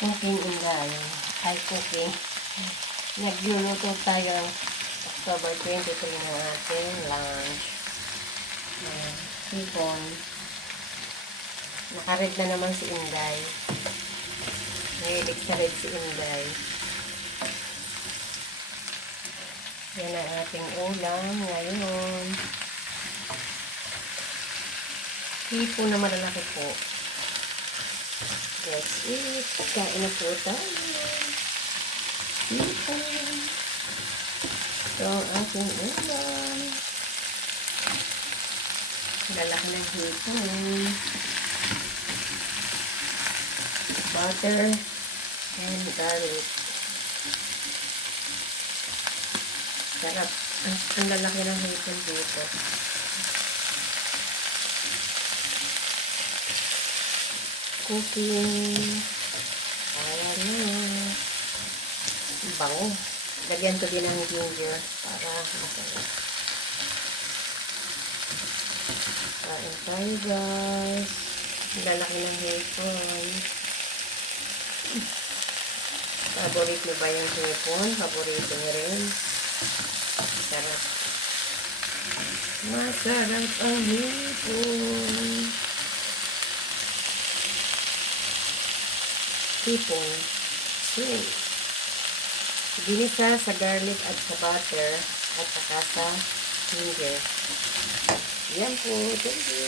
Cooking Inday. Ay, cooking. Nagluluto tayo ng October 23 ng ating lunch. Hipon. Nakared na naman si Inday. Nahilig sa red si Inday. Yan ang ating ulam ngayon. Hipon na malalaki po. Let's eat. Kain na po tayo. Hipon. Ito ang ating ulam. Lalaki ng hipon. Butter and garlic. Sarap. Ang lalaki ng hipon dito. Cooking. Ayan na. Bango. Lagyan ko din ng ginger para masarap. Kain tayo guys. Ang lalaki ng hipon. Paborito mo ba yung hipon? Paborito niyo rin? Masarap. Masarap ang hipon. Hipon. Ginisa sa garlic at sa butter at saka sa ginger. Yan po. Thank you.